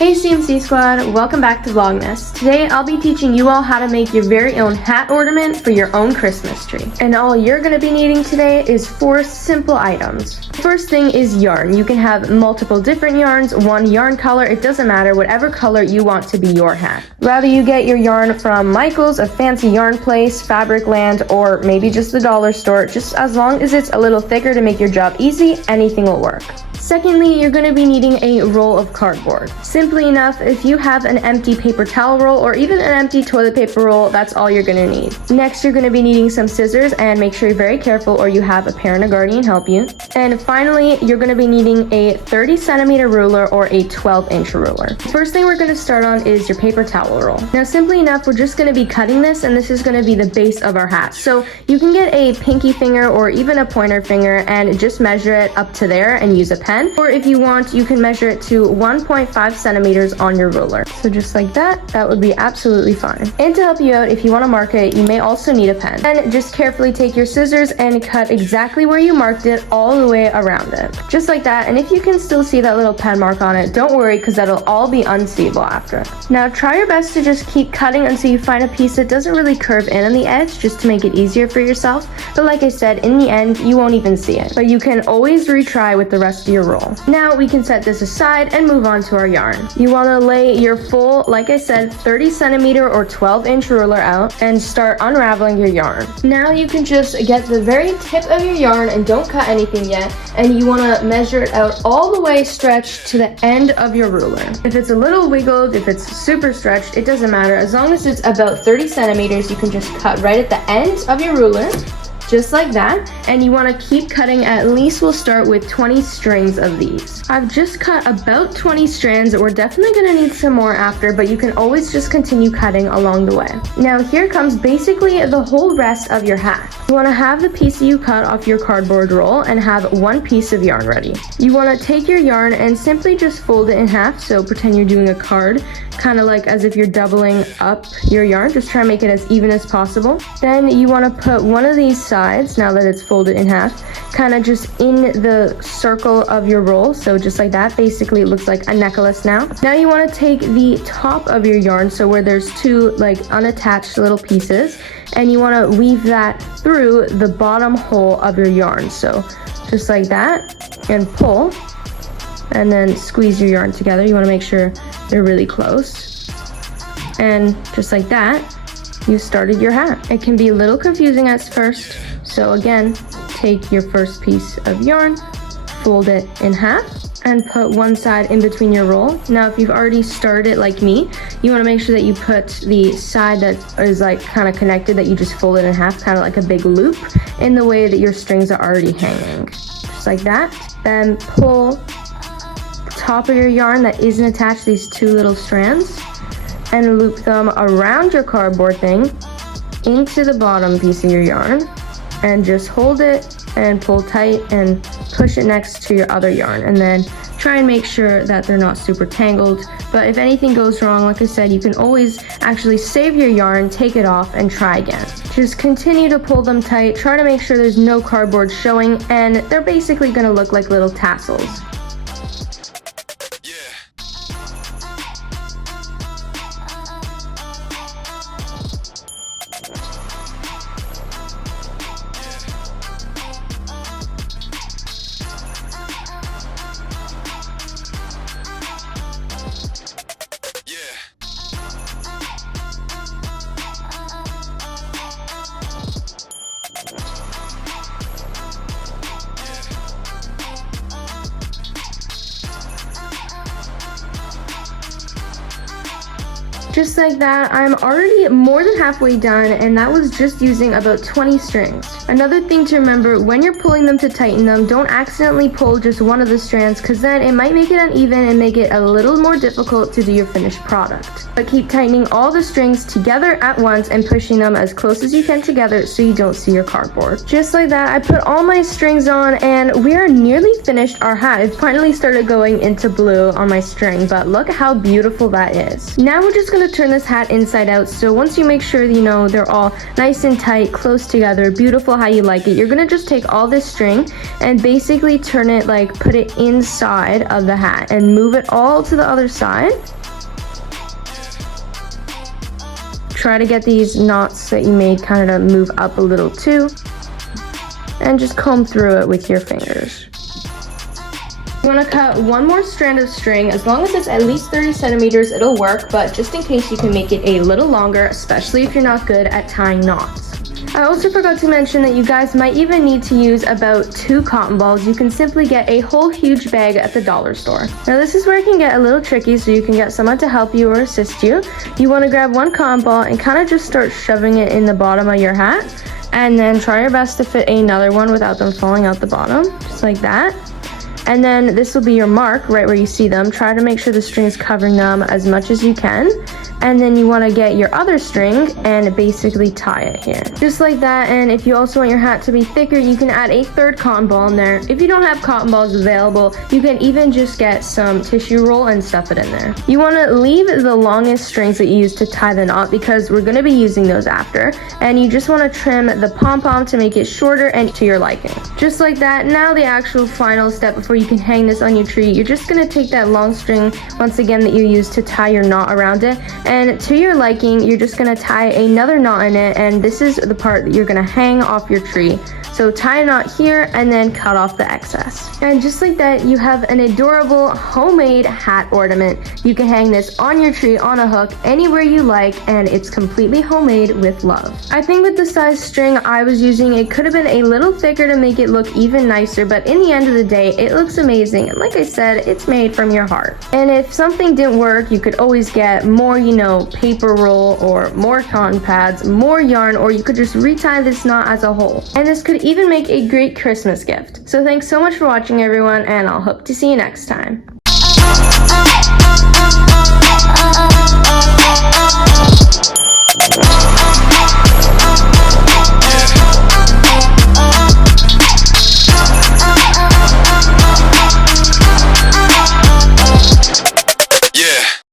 Hey CMC Squad, welcome back to Vlogmas. Today I'll be teaching you all how to make your very own hat ornament for your own Christmas tree. And all you're going to be needing today is 4 simple items. First thing is yarn. You can have multiple different yarns, one yarn color, it doesn't matter, whatever color you want to be your hat. Whether you get your yarn from Michael's, a fancy yarn place, Fabricland, or maybe just the dollar store, just as long as it's a little thicker to make your job easy, anything will work. Secondly, you're going to be needing a roll of cardboard. Simply enough, if you have an empty paper towel roll or even an empty toilet paper roll, that's all you're going to need. Next, you're going to be needing some scissors, and make sure you're very careful or you have a parent or guardian help you. And finally, you're going to be needing a 30 centimeter ruler or a 12-inch ruler. First thing we're going to start on is your paper towel roll. Now, simply enough, we're just going to be cutting this, and this is going to be the base of our hat. So you can get a pinky finger or even a pointer finger and just measure it up to there and use a pen. Or if you want, you can measure it to 1.5 centimeters on your ruler. So just like that, that would be absolutely fine. And to help you out, if you want to mark it, you may also need a pen. And just carefully take your scissors and cut exactly where you marked it all the way around it. Just like that. And if you can still see that little pen mark on it, don't worry, because that'll all be unseeable after. Now try your best to just keep cutting until you find a piece that doesn't really curve in on the edge, just to make it easier for yourself. But like I said, in the end, you won't even see it. But you can always retry with the rest of your roll. Now we can set this aside and move on to our yarn. You want to lay your full, like I said, 30 centimeter or 12-inch ruler out and start unraveling your yarn. Now you can just get the very tip of your yarn and don't cut anything yet, and you want to measure it out all the way stretched to the end of your ruler. If it's a little wiggled, if it's super stretched, it doesn't matter. As long as it's about 30 centimeters, you can just cut right at the end of your ruler. Just like that, and you want to keep cutting. At least we'll start with 20 strings of these. I've just cut about 20 strands. We're definitely going to need some more after, but you can always just continue cutting along the way. Now here comes basically the whole rest of your hat. You want to have the piece that you cut off your cardboard roll and have one piece of yarn ready. You want to take your yarn and simply just fold it in half, so pretend you're doing a card, kind of like as if you're doubling up your yarn. Just try to make it as even as possible. Then you want to put one of these sides, now that it's folded in half, kind of just in the circle of your roll. So just like that, basically it looks like a necklace now. Now you want to take the top of your yarn, so where there's two like unattached little pieces, and you want to weave that through the bottom hole of your yarn. So just like that, and pull, and then squeeze your yarn together. You want to make sure they're really close. And just like that, you started your hat. It can be a little confusing at first. So again, take your first piece of yarn, fold it in half, and put one side in between your roll. Now if you've already started like me, you want to make sure that you put the side that is like kind of connected, that you just fold it in half, kind of like a big loop, in the way that your strings are already hanging. Just like that. Then pull the top of your yarn that isn't attached, these two little strands, and loop them around your cardboard thing into the bottom piece of your yarn, and just hold it and pull tight and push it next to your other yarn, and then try and make sure that they're not super tangled. But if anything goes wrong, like I said, you can always actually save your yarn, take it off, and try again. Just continue to pull them tight, try to make sure there's no cardboard showing, and they're basically going to look like little tassels. Just like that, I'm already more than halfway done, and that was just using about 20 strings. Another thing to remember, when you're pulling them to tighten them, don't accidentally pull just one of the strands, because then it might make it uneven and make it a little more difficult to do your finished product. But keep tightening all the strings together at once and pushing them as close as you can together so you don't see your cardboard. Just like that, I put all my strings on, and we are nearly finished our hat. It finally started going into blue on my string, but look at how beautiful that is. Now we're just going to turn this hat inside out, so once you make sure you know they're all nice and tight, close together, beautiful careful how you like it. You're gonna just take all this string and basically turn it, like put it inside of the hat and move it all to the other side. Try to get these knots that you made kind of move up a little too. And just comb through it with your fingers. You want to cut one more strand of string. As long as it's at least 30 centimeters, it'll work, but just in case, you can make it a little longer, especially if you're not good at tying knots. I also forgot to mention that you guys might even need to use about 2 cotton balls. You can simply get a whole huge bag at the dollar store. Now this is where it can get a little tricky, so you can get someone to help you or assist you. You want to grab 1 cotton ball and kind of just start shoving it in the bottom of your hat, and then try your best to fit another one without them falling out the bottom, just like that. And then this will be your mark right where you see them. Try to make sure the string is covering them as much as you can. And then you want to get your other string and basically tie it here. Just like that. And if you also want your hat to be thicker, you can add a 3rd cotton ball in there. If you don't have cotton balls available, you can even just get some tissue roll and stuff it in there. You want to leave the longest strings that you use to tie the knot, because we're going to be using those after. And you just want to trim the pom-pom to make it shorter and to your liking. Just like that. Now the actual final step before you can hang this on your tree, you're just going to take that long string once again that you used to tie your knot around it, and to your liking, you're just going to tie another knot in it, and this is the part that you're going to hang off your tree. So tie a knot here and then cut off the excess. And just like that, you have an adorable homemade hat ornament. You can hang this on your tree on a hook anywhere you like, and it's completely homemade with love. I think with the size string I was using, it could have been a little thicker to make it look even nicer, but in the end of the day, it looks amazing. And like I said, it's made from your heart. And if something didn't work, you could always get more, paper roll or more cotton pads, more yarn, or you could just retie this knot as a whole. And this could even make a great Christmas gift. So thanks so much for watching, everyone, and I'll hope to see you next time.